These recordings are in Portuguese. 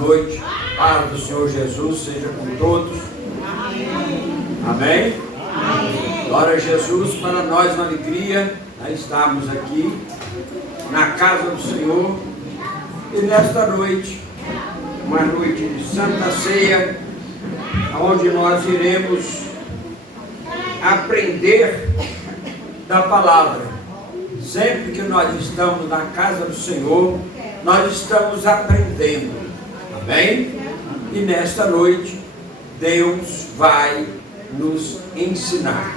noite. Paz do Senhor Jesus seja com todos. Amém? Glória a Jesus, para nós uma alegria estarmos aqui na casa do Senhor. E nesta noite, uma noite de Santa Ceia, onde nós iremos aprender da palavra. Sempre que nós estamos na casa do Senhor, nós estamos aprendendo. Amém? E nesta noite, Deus vai nos ensinar.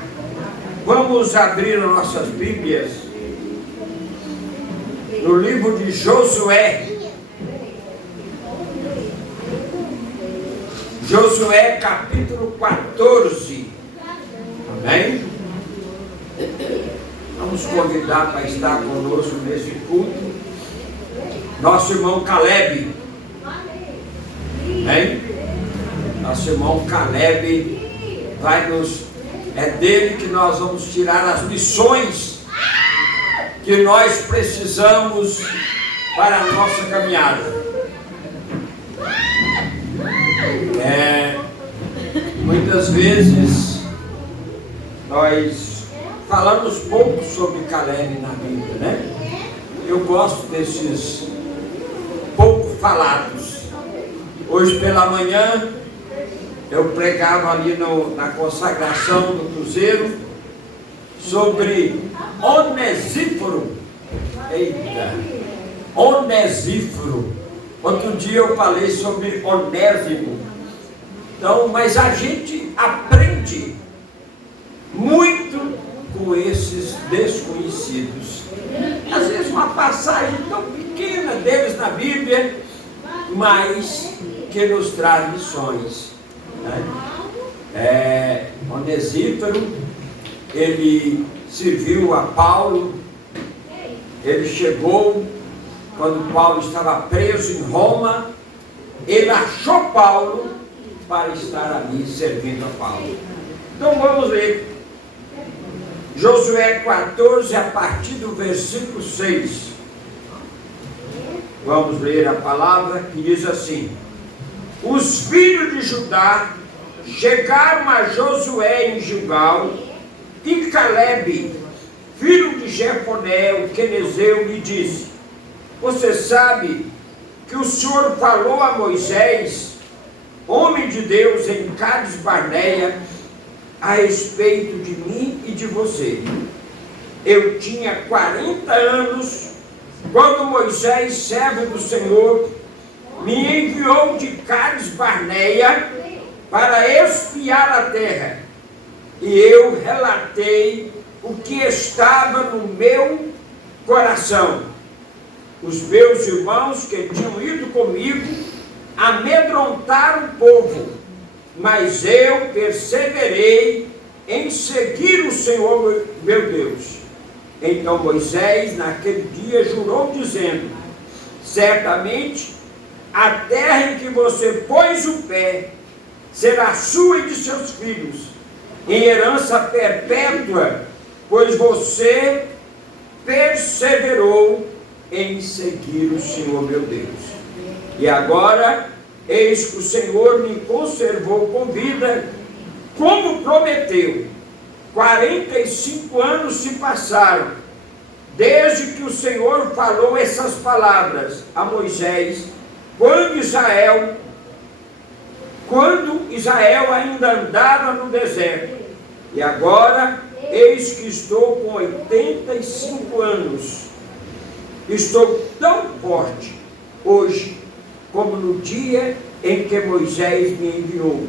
Vamos abrir as nossas Bíblias no livro de Josué. Josué capítulo 14. Amém? Vamos convidar para estar conosco nesse culto nosso irmão Caleb. Amém? Nosso irmão Caleb vai nos... É dele que nós vamos tirar as lições que nós precisamos para a nossa caminhada. Muitas vezes nós falamos pouco sobre Caleb na Bíblia, né? Eu gosto desses pouco falados. Hoje pela manhã eu pregava ali na consagração do cruzeiro sobre Onesíforo. Eita! Onesíforo. Outro dia eu falei sobre Onésimo. Então, mas a gente aprende muito com esses desconhecidos. Às vezes uma passagem tão pequena deles na Bíblia, mas que nos traz lições. Onesíforo, ele serviu a Paulo. Ele chegou quando Paulo estava preso em Roma. Ele achou Paulo para estar ali servindo a Paulo. Então vamos ler Josué 14, a partir do versículo 6. Vamos ler a palavra que diz assim: os filhos de Judá chegaram a Josué em Gilgal, e Caleb, filho de Jefoné, o quenezeu, lhe disse: você sabe que o Senhor falou a Moisés, homem de Deus, em Cades Barneia, a respeito de mim e de você. Eu tinha 40 anos quando Moisés, servo do Senhor, me enviou de Cades Barneia para espiar a terra, e eu relatei o que estava no meu coração. Os meus irmãos que tinham ido comigo amedrontaram o povo, mas eu perseverei em seguir o Senhor meu Deus. Então Moisés naquele dia jurou, dizendo: certamente a terra em que você pôs o pé será sua e de seus filhos, em herança perpétua, pois você perseverou em seguir o Senhor meu Deus. E agora, eis que o Senhor me conservou com vida, como prometeu. 45 anos se passaram, desde que o Senhor falou essas palavras a Moisés, quando Israel ainda andava no deserto. E agora, eis que estou com 85 anos. Estou tão forte hoje como no dia em que Moisés me enviou.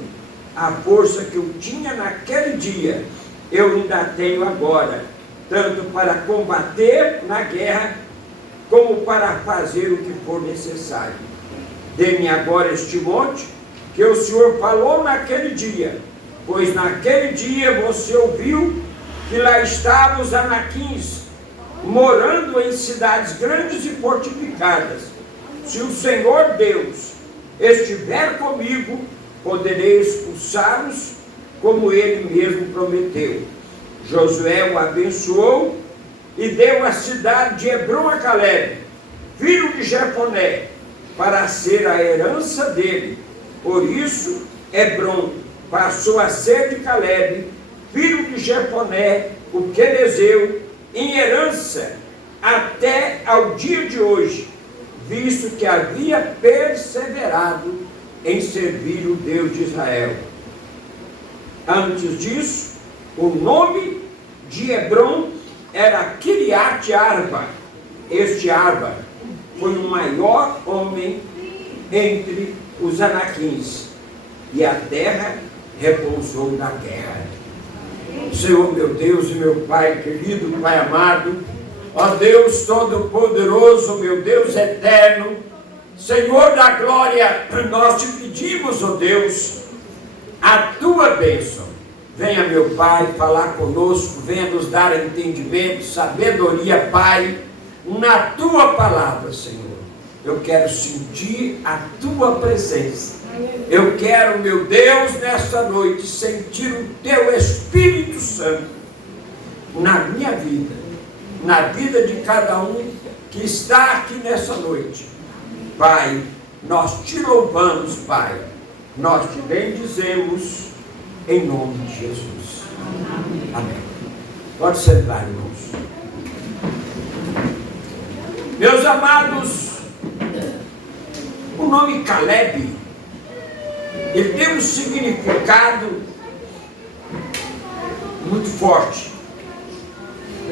A força que eu tinha naquele dia, eu ainda tenho agora, tanto para combater na guerra, como para fazer o que for necessário. Dê-me agora este monte que o Senhor falou naquele dia, pois naquele dia você ouviu que lá estavam os anaquins, morando em cidades grandes e fortificadas. Se o Senhor Deus estiver comigo, poderei expulsá-los, como ele mesmo prometeu. Josué o abençoou e deu a cidade de Hebrom a Caleb, filho de Jefoné, para ser a herança dele. Por isso, Hebrom passou a ser de Calebe, filho de Jefoné, o quenezeu, em herança até ao dia de hoje, visto que havia perseverado em servir o Deus de Israel. Antes disso, o nome de Hebrom era Kiriat Arba. Este Arba foi o maior homem entre os anaquins, e a terra repousou da guerra. Senhor meu Deus e meu Pai querido, Pai amado, ó Deus Todo-Poderoso, meu Deus eterno, Senhor da glória, nós te pedimos, ó Deus, a tua bênção. Venha, meu Pai, falar conosco, venha nos dar entendimento, sabedoria, Pai, na tua palavra, Senhor. Eu quero sentir a tua presença. Eu quero, meu Deus, nesta noite, sentir o teu Espírito Santo na minha vida, na vida de cada um que está aqui nessa noite. Pai, nós te louvamos, Pai. Nós te bendizemos em nome de Jesus. Amém. Pode sentar, irmãos. Meus amados, o nome Calebe, ele tem um significado muito forte.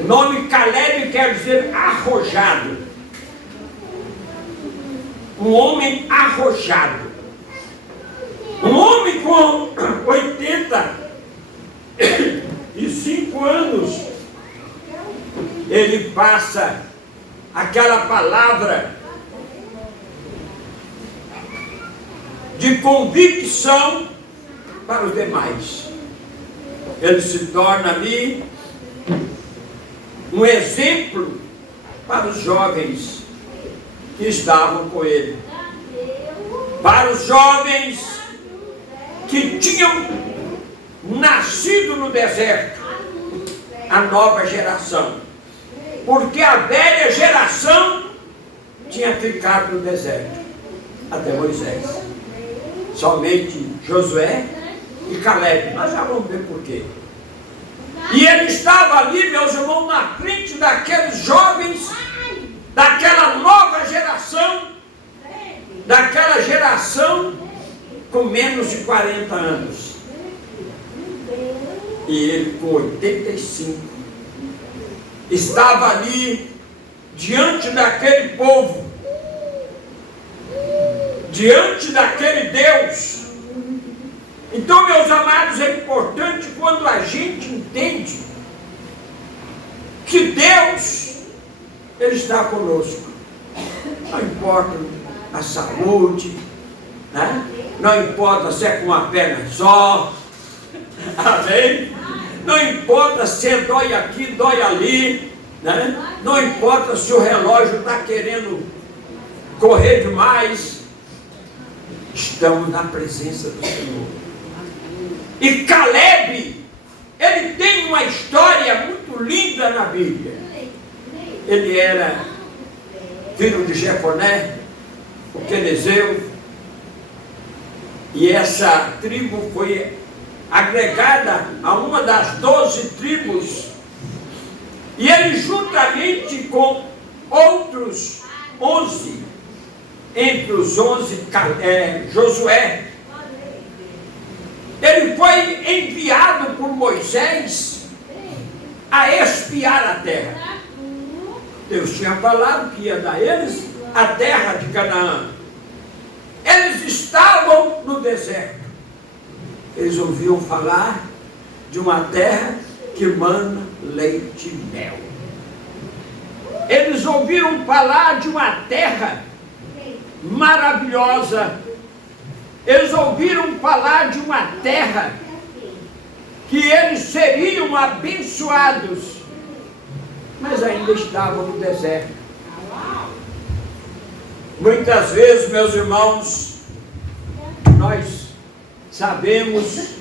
O nome Calebe quer dizer arrojado. Um homem arrojado. Um homem com 85 anos, ele passa aquela palavra de convicção para os demais. Ele se torna ali um exemplo para os jovens que estavam com ele, para os jovens que tinham nascido no deserto, a nova geração, porque a velha geração tinha ficado no deserto até Moisés. Somente Josué e Calebe. Nós já vamos ver por quê. E ele estava ali, meus irmãos, na frente daqueles jovens, daquela nova geração, daquela geração com menos de 40 anos. E ele com 85 estava ali diante daquele povo, diante daquele Deus. Então, meus amados, é importante quando a gente entende que Deus, Ele está conosco. Não importa a saúde, né? Não importa se é com uma perna só, amém? Não importa se dói aqui, dói ali, né? Não importa se o relógio está querendo correr demais. Estamos na presença do Senhor. E Calebe, ele tem uma história muito linda na Bíblia. Ele era filho de Jefoné, o quenezeu, e essa tribo foi agregada a uma das 12 tribos, e ele juntamente com outros 11, entre os 11, Josué, ele foi enviado por Moisés a espiar a terra. Deus tinha falado que ia dar a eles a terra de Canaã. Eles estavam no deserto. Eles ouviam falar de uma terra que mana leite e mel. Eles ouviram falar de uma terra maravilhosa. Eles ouviram falar de uma terra que eles seriam abençoados, mas ainda estavam no deserto. Muitas vezes, meus irmãos, nós sabemos,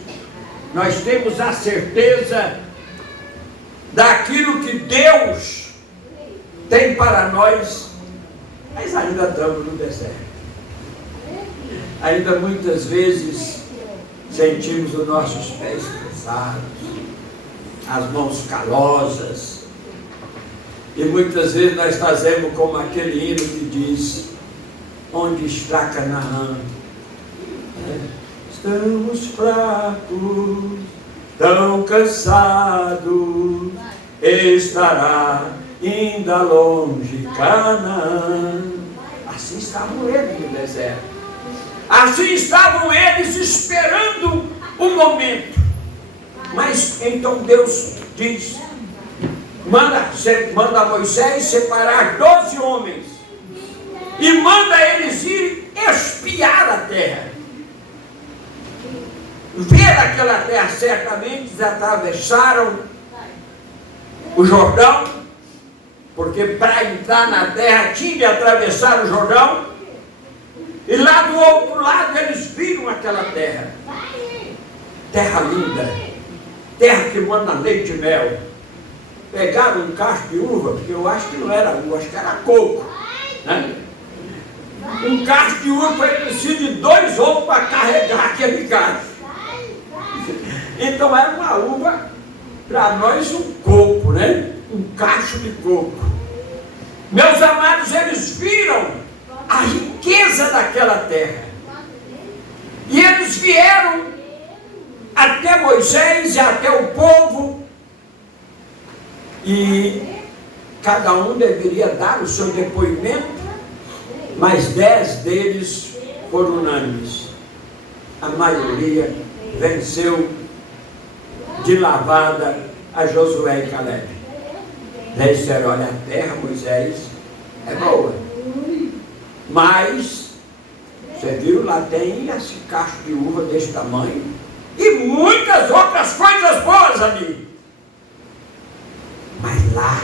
nós temos a certeza daquilo que Deus tem para nós, mas ainda estamos no deserto. ainda muitas vezes sentimos os nossos pés cansados, as mãos calosas, e muitas vezes nós fazemos como aquele hino que diz: onde está Canaã? Estamos fracos, tão cansados, estará ainda longe Canaã. Assim estavam eles no deserto. Assim estavam eles esperando o momento. Mas então Deus diz: manda Moisés separar 12 homens e manda eles ir espiar a terra. Ver aquela terra. Certamente eles atravessaram o Jordão, porque para entrar na terra tinha de atravessar o Jordão, e lá do outro lado eles viram aquela terra. Terra linda, terra que manda leite e mel. Pegaram um cacho de uva, porque eu acho que não era uva, acho que era coco, né? Um cacho de uva foi preciso de 2 homens para carregar aquele cacho. Então era uma uva, para nós um coco, né? Um cacho de coco. Meus amados, eles viram a riqueza daquela terra. E eles vieram até Moisés e até o povo. E cada um deveria dar o seu depoimento, mas 10 deles foram unânimes. A maioria venceu de lavada a Josué e Caleb. Eles disseram: olha, a terra, Moisés, é boa, mas você viu, lá tem esse cacho de uva desse tamanho e muitas outras coisas boas ali, mas lá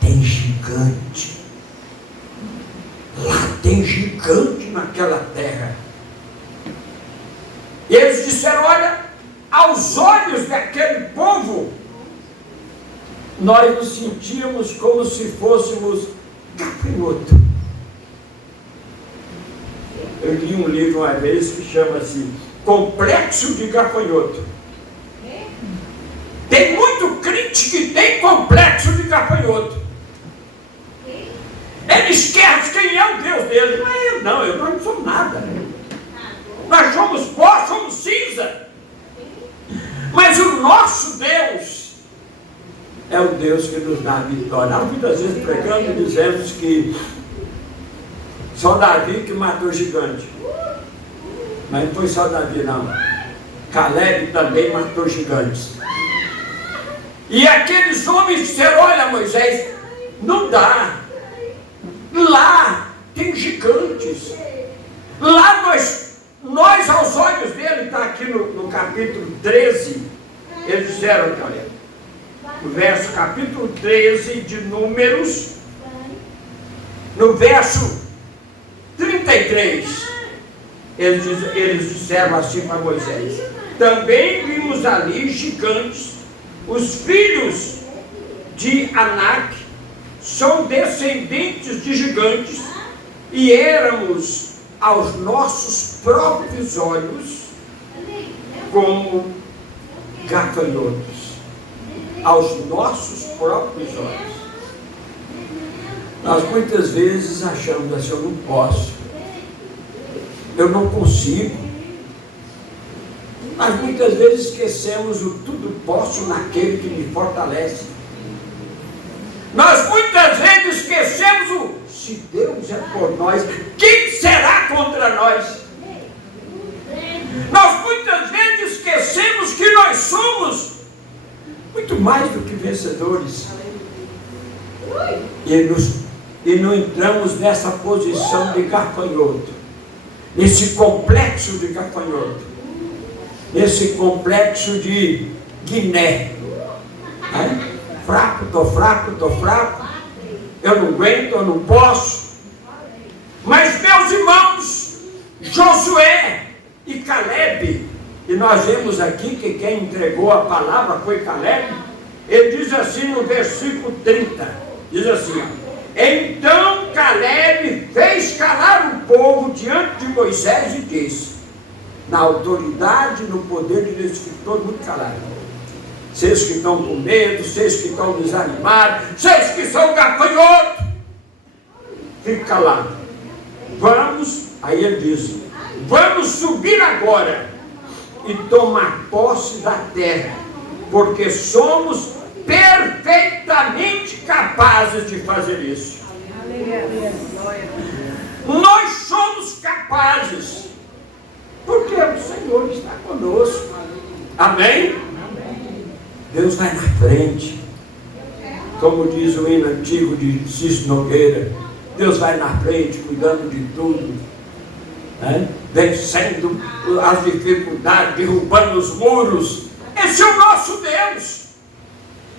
tem gigante. Lá tem gigante naquela terra. E eles disseram: olha, aos olhos daquele povo, nós nos sentíamos como se fôssemos gafanhoto. Eu li um livro uma vez que chama-se Complexo de Gafanhoto. Tem muito crente que tem complexo de gafanhoto. Ele esquece quem é o Deus dele. Mas eu não sou nada. Nós somos pó, somos cinza. Mas o nosso Deus é o Deus que nos dá a vitória. Nós muitas vezes pregando e dizemos que só Davi que matou gigante. Mas não foi só Davi, não. Caleb também matou gigantes. E aqueles homens disseram: olha, Moisés, não dá. Lá tem gigantes. Lá nós aos olhos dele, está aqui no capítulo 13, eles disseram que, olha, no verso capítulo 13 de Números, no verso 33, eles disseram assim para Moisés: também vimos ali gigantes, os filhos de Anak são descendentes de gigantes, e éramos aos nossos próprios olhos como gafanhotos. Aos nossos próprios olhos. Nós muitas vezes achamos assim: eu não posso, eu não consigo. Mas muitas vezes esquecemos o tudo posso naquele que me fortalece. Nós muitas vezes esquecemos o se Deus é por nós, quem será contra nós? Nós muitas vezes esquecemos que nós somos muito mais do que vencedores. E não entramos nessa posição de gafanhoto, nesse complexo de gafanhoto, nesse complexo de Guiné. Fraco, estou fraco, eu não aguento, eu não posso. Mas, meus irmãos, Josué e Caleb, e nós vemos aqui que quem entregou a palavra foi Caleb. Ele diz assim no versículo 30, diz assim: então Caleb fez calar o povo diante de Moisés e disse: na autoridade, no poder de Deus, fique todo mundo calado. Vocês que estão com medo, vocês que estão desanimados, vocês que são gafanhotos, fique calado. Vamos, aí ele diz, vamos subir agora e tomar posse da terra, porque somos perfeitamente capazes de fazer isso. Nós somos capazes, porque o Senhor está conosco. Amém? Deus vai na frente. Como diz o hino antigo de Cícero Nogueira, Deus vai na frente, cuidando de tudo, né? Vencendo as dificuldades, derrubando os muros. Esse é o nosso Deus.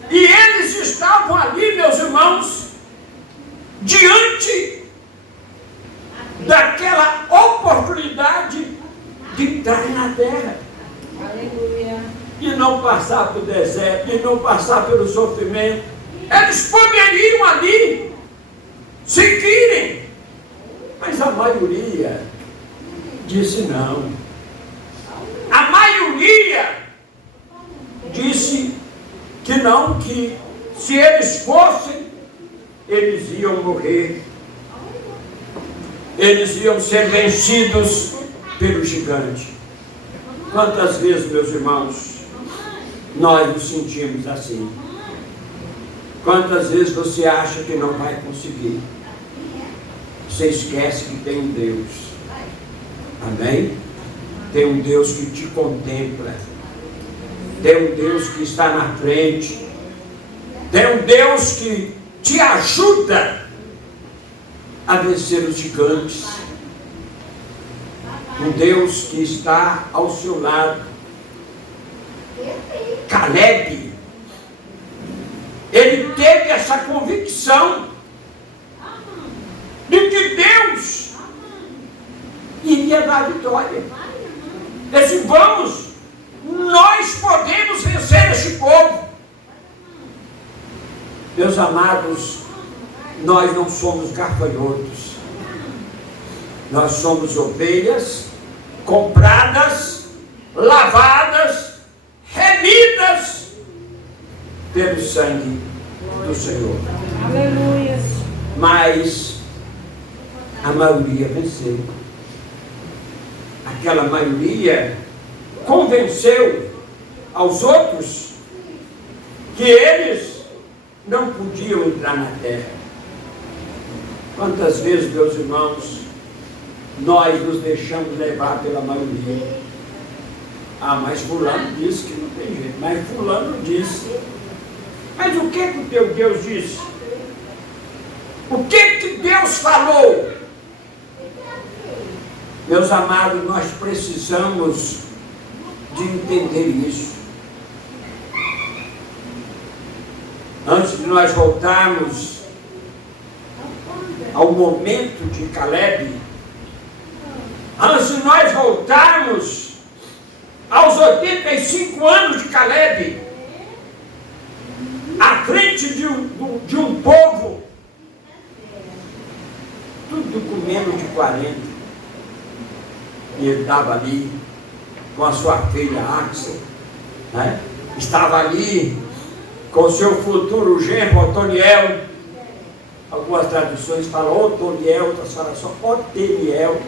E eles estavam ali, meus irmãos, diante daquela oportunidade de entrar na terra. Aleluia. E não passar pelo deserto, e não passar pelo sofrimento. Eles poderiam ali seguirem, mas a maioria disse não. A maioria disse que não, que se eles fossem, eles iam morrer. Eles iam ser vencidos pelo gigante. Quantas vezes, meus irmãos, nós nos sentimos assim? Quantas vezes você acha que não vai conseguir? Você esquece que tem um Deus. Amém? Tem um Deus que te contempla. Tem um Deus que está na frente. Tem um Deus que te ajuda a vencer os gigantes. Um Deus que está ao seu lado. Caleb, ele teve essa convicção de que Deus iria dar vitória. Ele disse, vamos, nós podemos vencer este povo. Meus amados, nós não somos gafanhotos. Nós somos ovelhas compradas, lavadas, remidas pelo sangue do Senhor. Aleluia. Mas a maioria venceu. Aquela maioria convenceu aos outros que eles não podiam entrar na terra. Quantas vezes, meus irmãos, nós nos deixamos levar pela maioria? Ah, mas fulano disse que não tem jeito. Mas fulano disse. Mas o que o teu Deus disse? O que Deus falou? Meus amados, nós precisamos de entender isso. Antes de nós voltarmos ao momento de Caleb, antes de nós voltarmos aos 85 anos de Caleb, à frente de um povo, tudo com menos de 40, e ele estava ali com a sua filha Axel, né? Estava ali com o seu futuro genro Otoniel. Algumas traduções falam Otoniel, outras falam só Oteniel.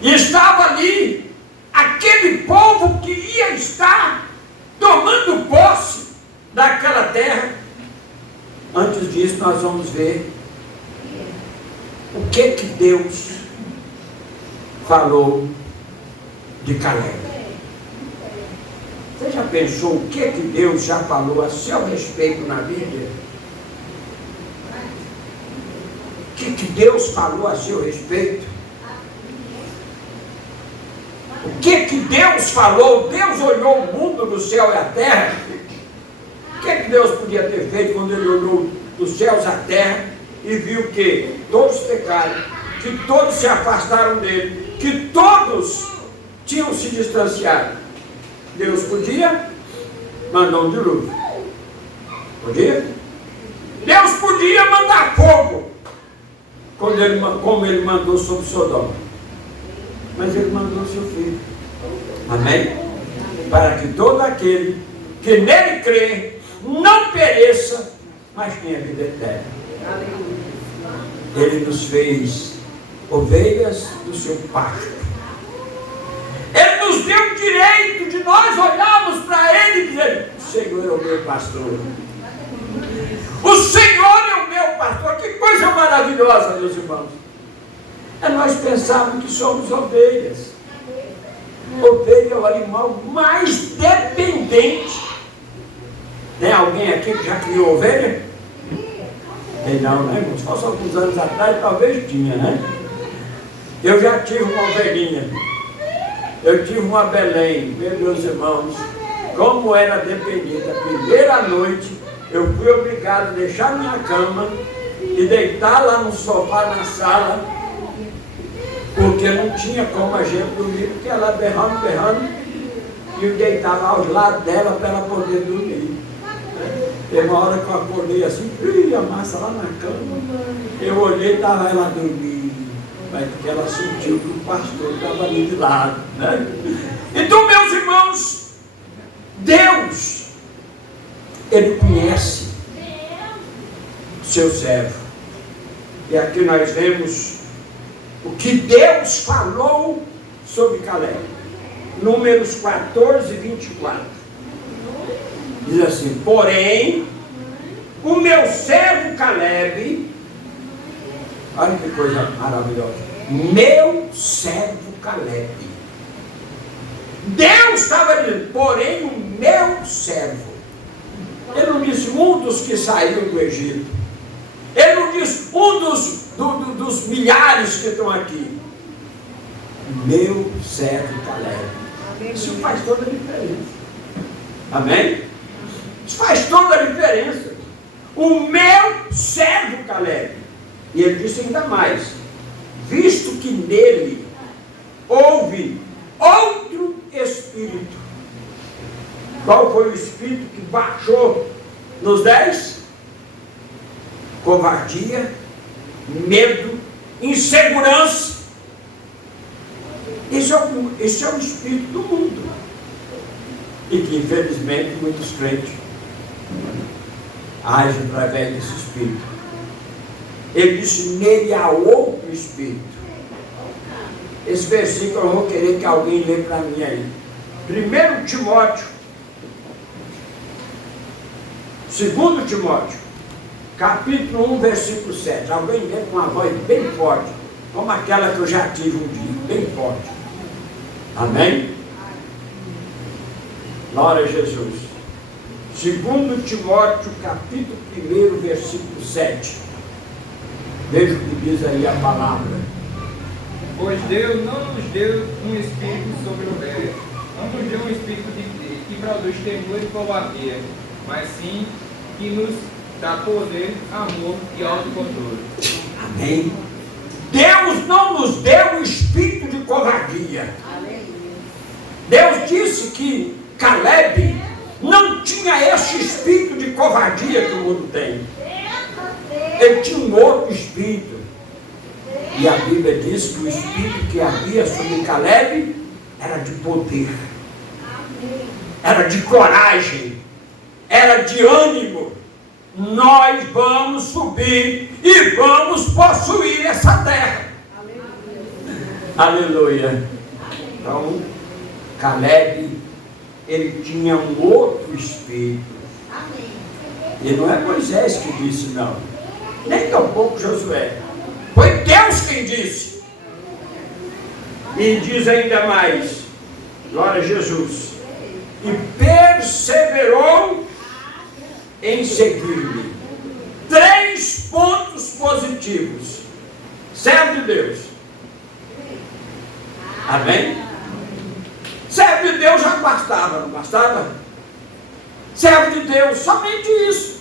E estava ali aquele povo que ia estar tomando posse daquela terra. Antes disso, nós vamos ver o que Deus falou de Caleb. Você já pensou o que Deus já falou a seu respeito na Bíblia? O que Deus falou a seu respeito? O que Deus falou? Deus olhou o mundo do céu e a terra. O que Deus podia ter feito quando ele olhou dos céus à terra e viu que todos pecaram, que todos se afastaram dele, que todos tinham se distanciado? Deus podia mandar um dilúvio. Podia? Deus podia mandar fogo, como ele mandou sobre Sodoma. Mas ele mandou seu filho. Amém? Para que todo aquele que nele crê não pereça, mas tenha vida eterna. Ele nos fez ovelhas do seu pasto. Ele nos deu o direito de nós olharmos para ele e dizer: o Senhor é o meu pastor. O Senhor é o meu pastor. Que coisa maravilhosa, meus irmãos. É nós pensarmos que somos ovelhas. Ovelha é o animal mais dependente. Tem alguém aqui que já criou ovelha? Tem não, né, irmãos? Só alguns anos atrás talvez tinha, né? Eu já tive uma ovelhinha. Eu tive uma Belém, meus irmãos. Como era dependente. A primeira noite eu fui obrigado a deixar minha cama e deitar lá no sofá na sala, porque não tinha como a gente dormir, porque ela berrando, e eu deitar lá aos lados dela para ela poder dormir. Teve uma hora que eu acordei assim, a massa lá na cama, eu olhei e estava ela dormindo, mas porque ela sentiu que o pastor estava ali de lado, né? Então, meus irmãos, Deus, Ele conhece o seu servo. E aqui nós vemos o que Deus falou sobre Caleb. Números 14, 24. Diz assim: porém, o meu servo Caleb, olha que coisa maravilhosa, meu servo Caleb. Deus estava dizendo, porém o meu servo. Ele não disse um dos que saíram do Egito. Ele não disse um dos milhares que estão aqui. Meu servo Caleb. Isso faz toda a diferença. Amém? Isso faz toda a diferença. O meu servo Caleb. E ele disse ainda mais: visto que nele houve outro espírito. Qual foi o espírito que baixou nos 10? Covardia, medo, insegurança. Esse é o espírito do mundo. E que infelizmente muitos crentes agem através desse espírito. Ele disse: nele há outro espírito. Esse versículo eu vou querer que alguém lê para mim aí. 1 Timóteo, 2 Timóteo, capítulo 1, versículo 7. Alguém lê com uma voz bem forte, como aquela que eu já tive um dia, bem forte. Amém? Glória a Jesus. 2 Timóteo, capítulo 1, versículo 7. Veja o que diz aí a palavra. Pois Deus não nos deu um espírito sobre o velho, não nos deu um espírito que produz temor e covardia, mas sim que nos dá poder, amor e autocontrole. Amém? Deus não nos deu um espírito de covardia. Deus disse que Caleb não tinha esse espírito de covardia que o mundo tem. Ele tinha um outro espírito. E a Bíblia diz que o espírito que havia sobre Caleb era de poder, era de coragem, era de ânimo. Nós vamos subir e vamos possuir essa terra. Aleluia. Então, Caleb, ele tinha um outro espírito. E não é Moisés que disse, não. Nem tampouco Josué. Foi Deus quem disse. E diz ainda mais, glória a Jesus, e perseverou em seguir-me. 3 pontos positivos. Servo de Deus. Amém? Servo de Deus já bastava, não bastava? Servo de Deus, somente isso.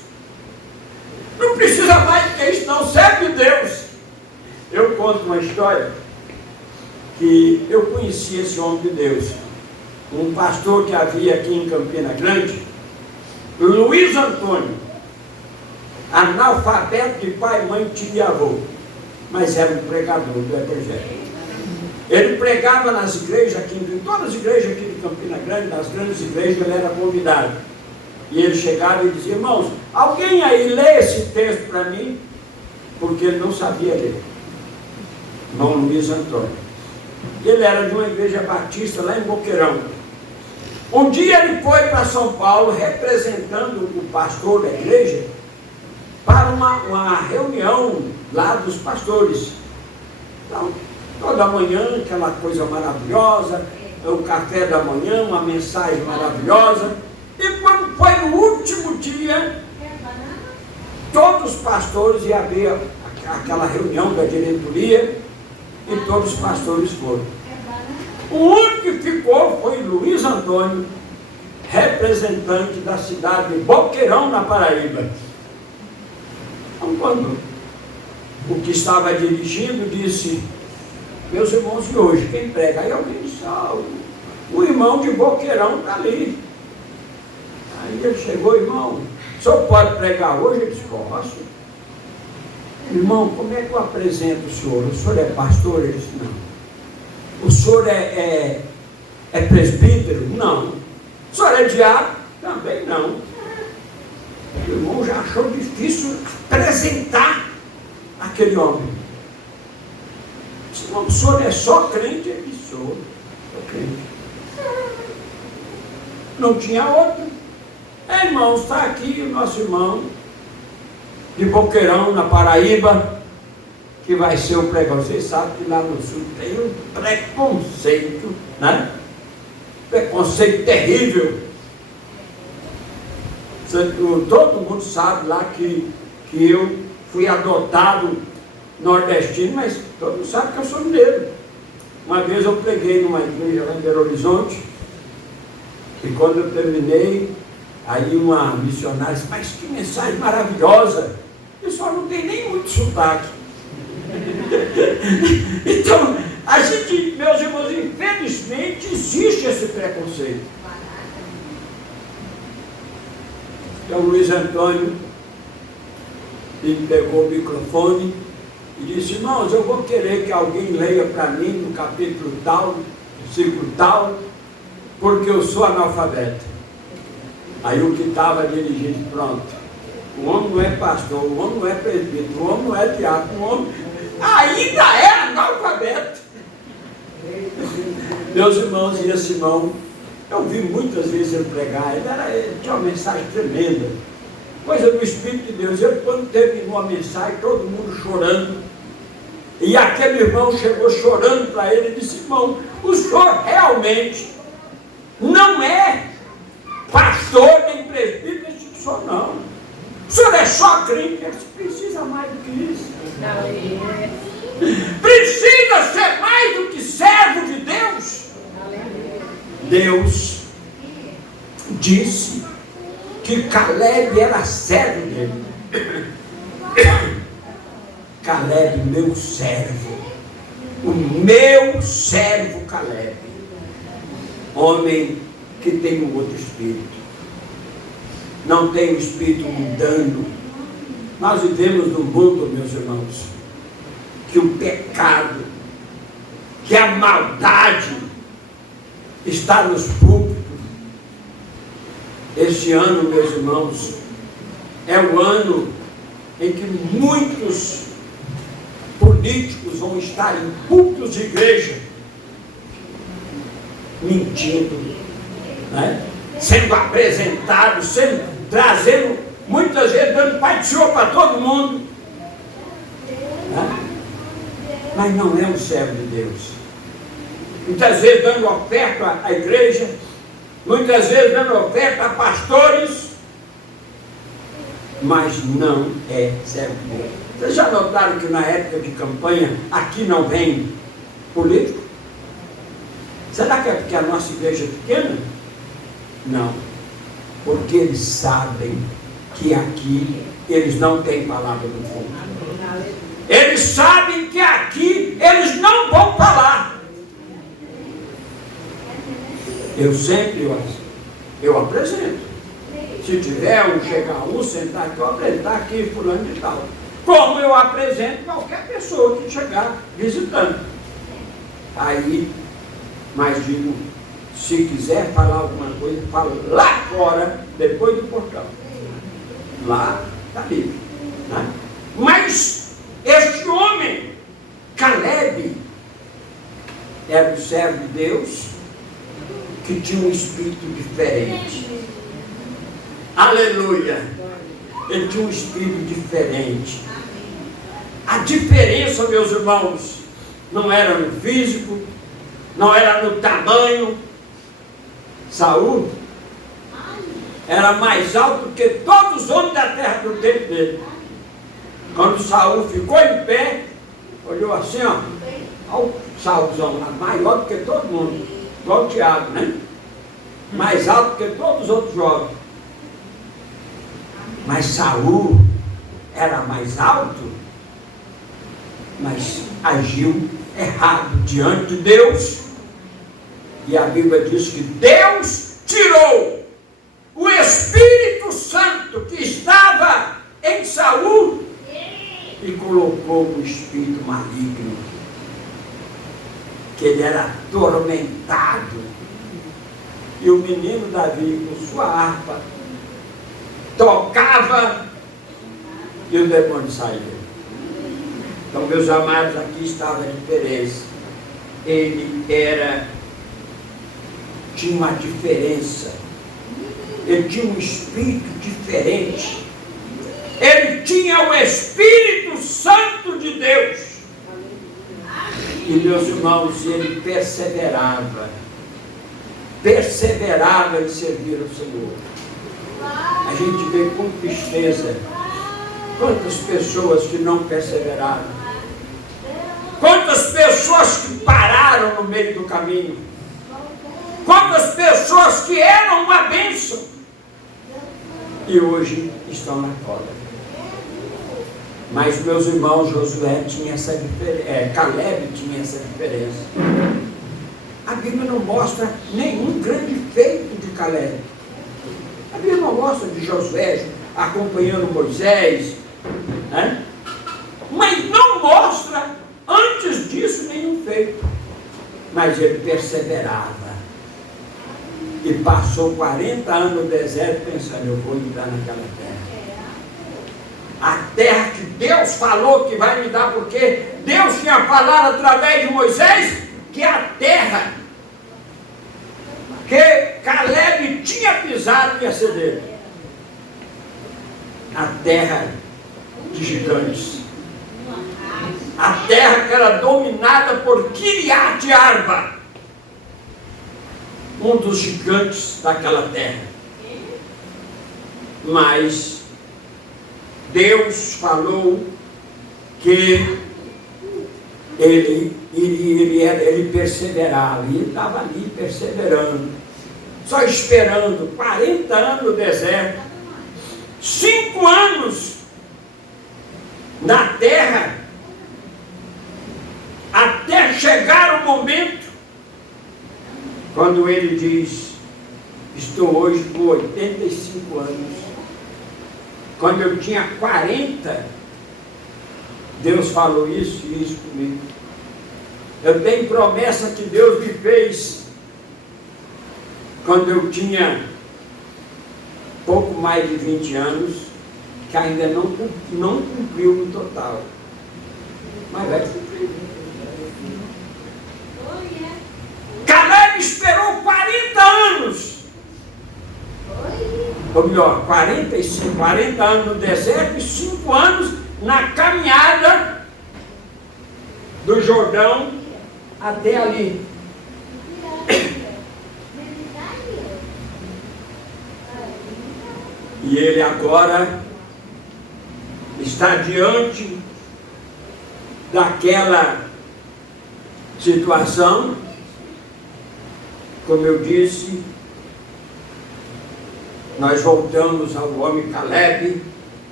Não precisa mais do que isso, não. Servo de Deus. Eu conto uma história que eu conheci esse homem de Deus. Um pastor que havia aqui em Campina Grande, Luiz Antônio, analfabeto de pai, mãe, tio e avô, mas era um pregador do Evangelho. Ele pregava nas igrejas aqui, em todas as igrejas aqui de Campina Grande, nas grandes igrejas, ele era convidado. E ele chegava e dizia: irmãos, alguém aí lê esse texto para mim? Porque ele não sabia ler. Irmão Luiz Antônio. Ele era de uma igreja batista lá em Boqueirão. Um dia ele foi para São Paulo representando o pastor da igreja para uma reunião lá dos pastores. Então, toda manhã, aquela coisa maravilhosa, o café da manhã, uma mensagem maravilhosa. E quando foi no último dia, todos os pastores iam abrir aquela reunião da diretoria e todos os pastores foram. O único que ficou foi Luiz Antônio, representante da cidade de Boqueirão, na Paraíba. Então, quando o que estava dirigindo disse: meus irmãos, e hoje quem prega? Aí alguém disse: o irmão de Boqueirão está ali. Aí ele chegou: irmão, o senhor pode pregar hoje? Ele disse: posso. Irmão, como é que eu apresento o senhor? O senhor é pastor? Ele disse: não. O senhor é presbítero? Não. O senhor é diácono? Também não. O irmão já achou difícil apresentar aquele homem. Disse: não, o senhor é só crente? Ele disse: sou crente. Não tinha outro. Irmão, está aqui o nosso irmão de Boqueirão, na Paraíba, que vai ser o pregador. Vocês sabem que lá no sul tem um preconceito, né? Preconceito terrível. Todo mundo sabe lá que eu fui adotado nordestino, mas todo mundo sabe que eu sou mineiro. Uma vez eu preguei numa igreja lá em Belo Horizonte, e quando eu terminei, aí uma missionária disse: mas que mensagem maravilhosa! Eu só não tem nem muito sotaque. Então, a gente, meus irmãos, infelizmente existe esse preconceito. Então Luiz Antônio, ele pegou o microfone e disse: irmãos, eu vou querer que alguém leia para mim no capítulo tal, versículo tal, porque eu sou analfabeto. Aí o que estava dirigindo: pronto, o homem não é pastor, o homem não é presbítero, o homem não é diácono, o homem ainda é analfabeto. Meus irmãos, e esse irmão, eu vi muitas vezes ele pregar, ele tinha uma mensagem tremenda, coisa do Espírito de Deus. Ele, quando terminou a mensagem, todo mundo chorando, e aquele irmão chegou chorando para ele e disse: irmão, o senhor realmente não é pastor nem presbítero? Ele disse: senhor não. O senhor é só crente? Ele precisa mais do que isso. Precisa ser mais do que servo de Deus. Deus disse que Caleb era servo dele. Caleb, meu servo. O meu servo Caleb. Homem que tem um outro espírito. Não tem o espírito mundano. Nós vivemos num mundo, meus irmãos, que o pecado, que a maldade está nos púlpitos. Este ano, meus irmãos, é o ano em que muitos políticos vão estar em púlpitos de igreja mentindo, né? Sendo apresentados, trazendo, muitas vezes dando pai de senhor para todo mundo, né? Mas não é um servo de Deus. Muitas vezes dando oferta à igreja, muitas vezes dando oferta a pastores, mas não é servo de Deus. Vocês já notaram que na época de campanha aqui não vem político? Será que é porque a nossa igreja é pequena? Não, porque eles sabem que aqui eles não têm palavra do povo. Eles sabem que aqui eles não vão falar. Eu sempre eu apresento. Se tiver chegar sentar aqui, eu apresentar aqui fulano de tal. Como eu apresento qualquer pessoa que chegar visitando. Aí, mas digo, se quiser falar alguma coisa, fala lá fora, depois do portão. Lá está livre. Né? Mas este homem, Caleb, era um servo de Deus que tinha um espírito diferente. Aleluia! Ele tinha um espírito diferente. A diferença, meus irmãos, não era no físico, não era no tamanho. Saul era mais alto que todos os homens da terra do tempo dele. Quando Saul ficou em pé, olhou assim, ó, olha o Saulzão lá, maior do que todo mundo, igual o Tiago, né? Mais alto que todos os outros jovens. Mas Saul era mais alto, mas agiu errado diante de Deus. E a Bíblia diz que Deus tirou o Espírito Santo que estava em Saul e colocou um espírito maligno, que ele era atormentado. E o menino Davi, com sua harpa, tocava e o demônio saía. Então, meus amados, aqui estava a diferença. Ele tinha uma diferença. Ele tinha um espírito diferente. Ele tinha o Espírito Santo de Deus. E, meus irmãos, ele perseverava em servir ao Senhor. A gente vê com tristeza quantas pessoas que não perseveraram, quantas pessoas que pararam no meio do caminho, quantas pessoas que eram uma bênção e hoje estão lá fora. Mas, meus irmãos, Josué tinha essa diferença, Caleb tinha essa diferença. A Bíblia não mostra nenhum grande feito de Caleb. A Bíblia não mostra de Josué acompanhando Moisés, né? Mas não mostra antes disso nenhum feito. Mas ele perseverava e passou 40 anos no deserto pensando, eu vou entrar naquela terra. A terra que Deus falou que vai me dar, porque Deus tinha falado através de Moisés que a terra que Caleb tinha pisado ia ser dele. A terra de gigantes. A terra que era dominada por Kiriat Arba, um dos gigantes daquela terra. Mas Deus falou que ele perseverava, e ele estava ali perseverando, só esperando. 40 anos no deserto, 5 anos na terra, até chegar o momento quando ele diz, estou hoje com 85 anos. Quando eu tinha 40, Deus falou isso e isso comigo. Eu tenho promessa que Deus me fez quando eu tinha pouco mais de 20 anos, que ainda não cumpriu no total. Mas vai cumprir. Caleb esperou 40 anos. Ou melhor, 40 anos no deserto e 5 anos na caminhada do Jordão até ali. E ele agora está diante daquela situação, como eu disse, nós voltamos ao homem Caleb,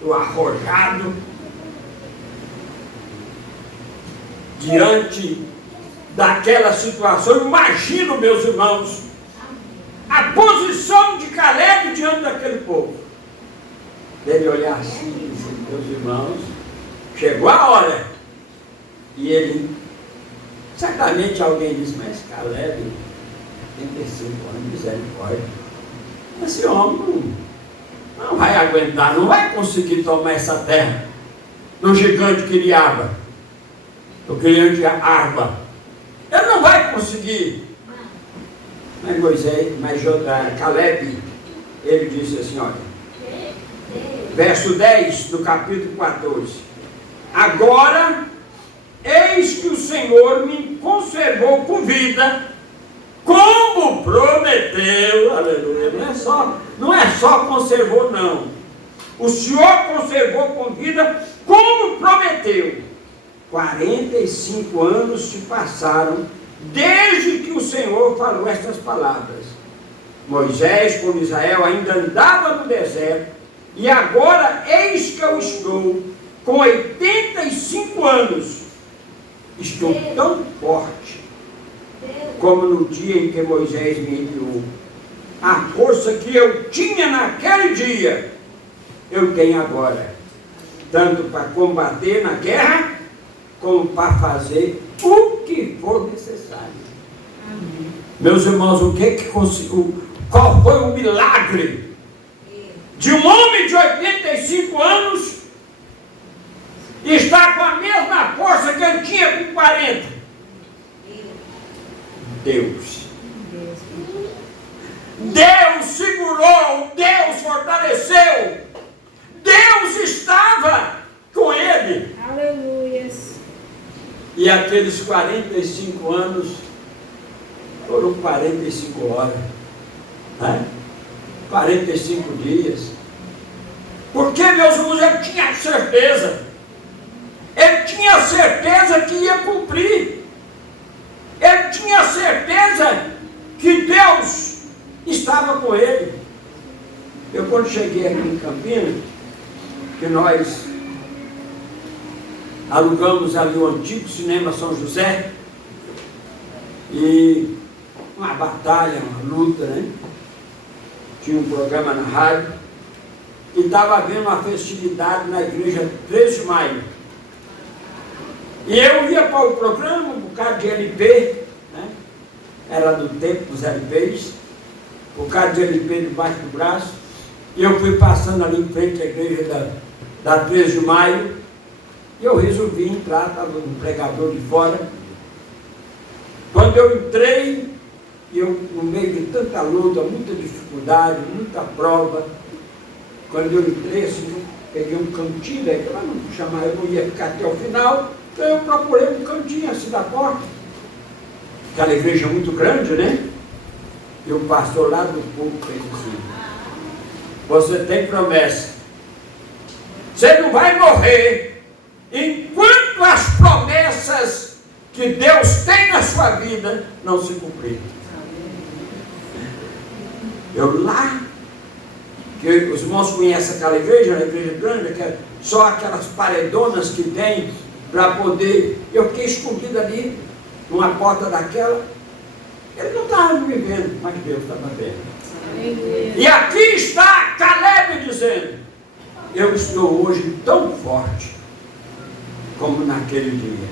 o arrojado, diante daquela situação. Imagino, meus irmãos, a posição de Caleb diante daquele povo. Ele olhar assim e dizer, meus irmãos, chegou a hora. E ele Certamente alguém diz, mas Caleb tem 35 anos, misericórdia. Esse homem não vai aguentar, não vai conseguir tomar essa terra do gigante Quiriaba, do gigante Arba. Ele não vai conseguir. Mas Caleb, ele disse assim, olha, verso 10 do capítulo 14: agora, eis que o Senhor me conservou com vida, como prometeu. Aleluia. Não é só conservou, não. O Senhor conservou com vida, como prometeu. 45 anos se passaram desde que o Senhor falou estas palavras. Moisés com Israel ainda andava no deserto, e agora eis que eu estou com 85 anos. Estou tão forte como no dia em que Moisés me enviou. A força que eu tinha naquele dia, eu tenho agora, tanto para combater na guerra, como para fazer o que for necessário. Amém. Meus irmãos, qual foi o milagre de um homem de 85 anos estar com a mesma força que ele tinha com 40? Deus. Deus segurou, Deus fortaleceu, Deus estava com ele. Aleluia. E aqueles 45 anos foram 45 horas, né? 45 dias. Porque, meus irmãos, ele tinha certeza. Ele tinha certeza que ia cumprir. Ele tinha certeza que Deus estava com ele. Eu, quando cheguei aqui em Campinas, que nós alugamos ali o antigo cinema São José, e uma batalha, uma luta, né? Tinha um programa na rádio, e estava havendo uma festividade na igreja 13 de maio. E eu ia para o programa, um bocado de LP, né? Era do tempo dos LPs, um bocado de LP debaixo do braço, e eu fui passando ali em frente à igreja da 13 de maio, e eu resolvi entrar, estava um pregador de fora. Quando eu entrei, no meio de tanta luta, muita dificuldade, muita prova, quando eu entrei, assim, eu peguei um cantinho, daí para não chamar, eu não ia ficar até o final, então eu procurei um cantinho assim da porta. Aquela igreja muito grande, né? E o pastor lá do povo fez assim: você tem promessa, você não vai morrer enquanto as promessas que Deus tem na sua vida não se cumprirem. Eu lá, que os irmãos conhecem aquela igreja, a igreja grande, que é só aquelas paredonas que tem para poder. Eu fiquei escondido ali, numa porta daquela. Ele não estava me vendo, mas Deus estava vendo. E aqui está Caleb dizendo: eu estou hoje tão forte como naquele dia,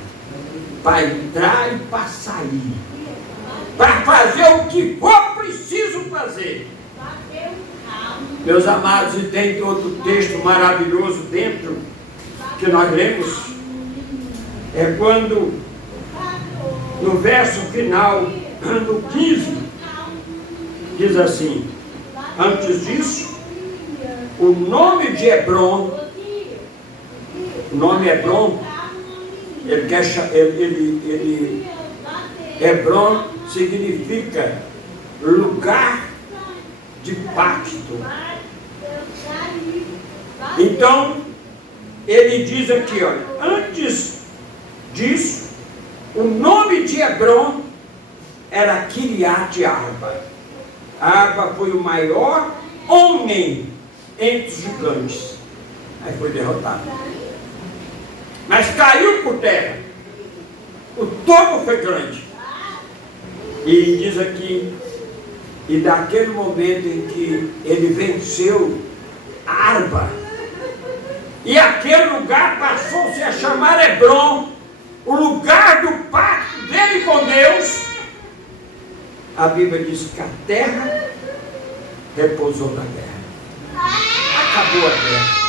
para entrar e para sair, para fazer o que for preciso fazer. Meus amados, e tem outro texto maravilhoso dentro que nós lemos, é quando no verso final, no 15, diz assim: antes disso, o nome de Hebron, o nome Hebron, Hebron significa lugar de pacto. Então, ele diz aqui, olha, antes disso, o nome de Hebron era Kiriat Arba. Arba foi o maior homem entre os gigantes. Aí foi derrotado. Mas caiu por terra. O topo foi grande. E diz aqui, e daquele momento em que ele venceu Arba, e aquele lugar passou-se a chamar Hebron, o lugar do pacto dele com Deus, a Bíblia diz que a terra repousou na guerra. Acabou a guerra.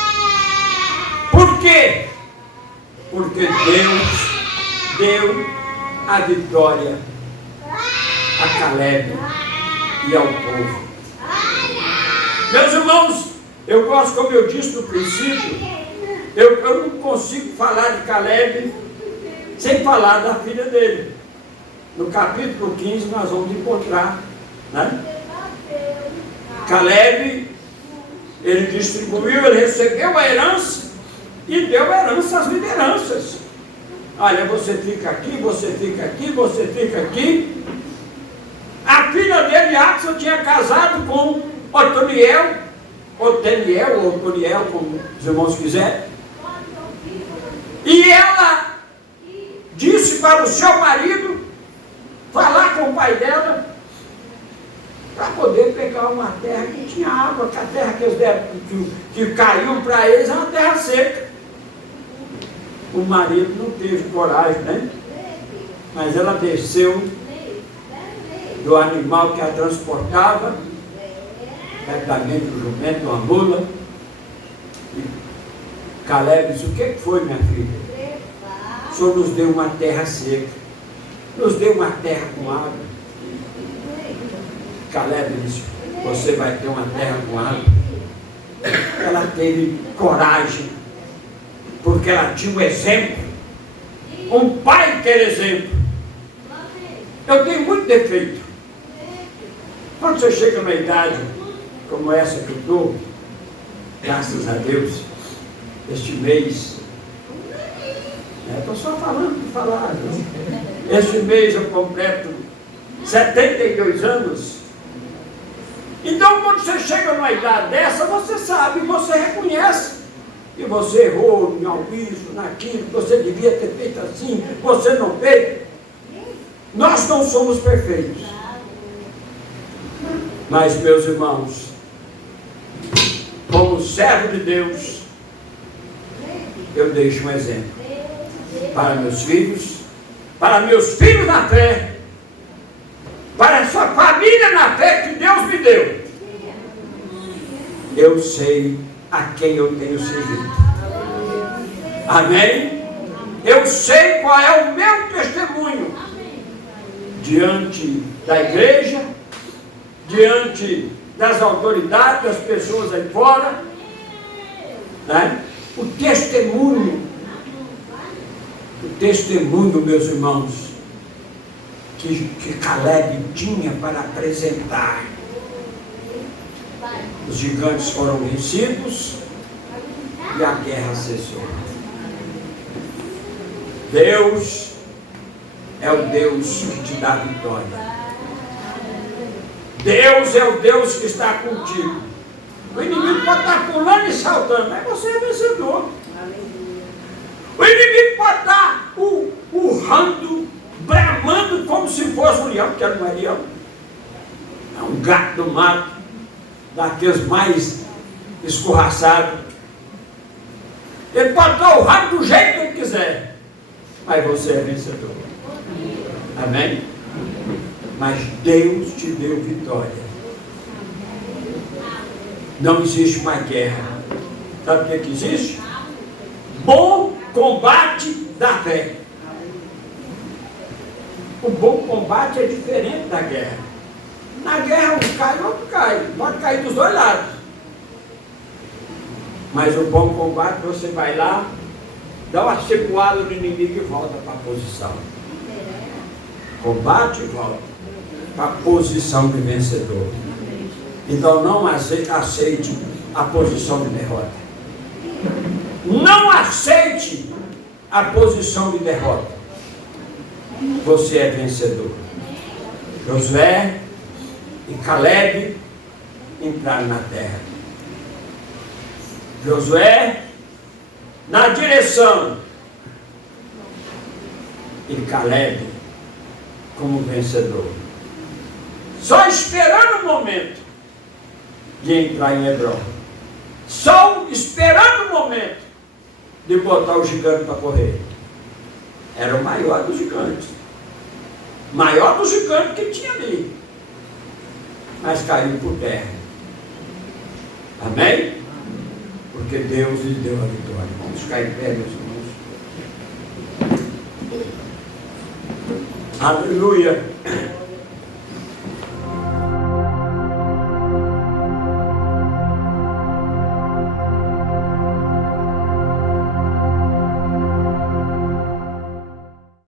Por quê? Porque Deus deu a vitória a Caleb e ao povo. Meus irmãos, eu gosto, como eu disse no princípio, eu não consigo falar de Caleb sem falar da filha dele. No capítulo 15 nós vamos encontrar, né? Caleb, ele distribuiu, ele recebeu a herança e deu a herança às lideranças. Olha, você fica aqui, você fica aqui, você fica aqui. A filha dele, Axa, tinha casado com Otoniel, ou Otoniel, como os irmãos quiserem. E ela disse para o seu marido falar com o pai dela para poder pegar uma terra que tinha água, que a terra que, eles deram, que caiu para eles é uma terra seca. O marido não teve coragem, né? Mas ela desceu do animal que a transportava, certamente o jumento, uma mula. E Caleb disse: o que foi, minha filha? O Senhor nos deu uma terra seca, nos deu uma terra com água. Caleb disse: você vai ter uma terra com água. Ela teve coragem, porque ela tinha um exemplo, um pai que era exemplo. Eu tenho muito defeito. Quando você chega numa idade como essa que eu estou, graças a Deus, este mês, estou só falando de falar, não? Este mês eu completo 72 anos. Então, quando você chega numa idade dessa, você sabe, você reconhece que você errou em algo, naquilo, que você devia ter feito assim, você não fez. Nós não somos perfeitos. Mas, meus irmãos, como servo de Deus, eu deixo um exemplo para meus filhos na fé, para essa família na fé que Deus me deu. Eu sei a quem eu tenho servido. Amém? Eu sei qual é o meu testemunho diante da igreja, diante das autoridades, das pessoas aí fora, né? O testemunho, meus irmãos, que Caleb tinha para apresentar. Os gigantes foram vencidos e a guerra cessou. Deus é o Deus que te dá vitória. Deus é o Deus que está contigo. O inimigo pode estar pulando e saltando, mas você é vencedor. O inimigo pode estar urrando, bramando como se fosse um leão, porque não é leão. É um gato do mato, daqueles mais escorraçados. Ele pode estar urrando do jeito que ele quiser, mas você é vencedor. Amém? Mas Deus te deu vitória. Não existe mais guerra. Sabe o que existe? Bom combate da fé. O bom combate é diferente da guerra. Na guerra um cai, o outro cai. Pode cair dos dois lados. Mas o bom combate, você vai lá, dá uma cepuada no inimigo e volta para a posição. Combate e volta para a posição de vencedor. Então não aceite a posição de derrota. Não aceite a posição de derrota. Você é vencedor. Josué e Caleb entraram na terra. Josué na direção e Caleb como vencedor. Só esperando o momento de entrar em Hebron. Só esperando o momento de botar o gigante para correr. Era o maior dos gigantes. Maior dos gigantes que tinha ali. Mas caiu por terra. Amém? Porque Deus lhe deu a vitória. Vamos ficar em pé, meus irmãos. Aleluia.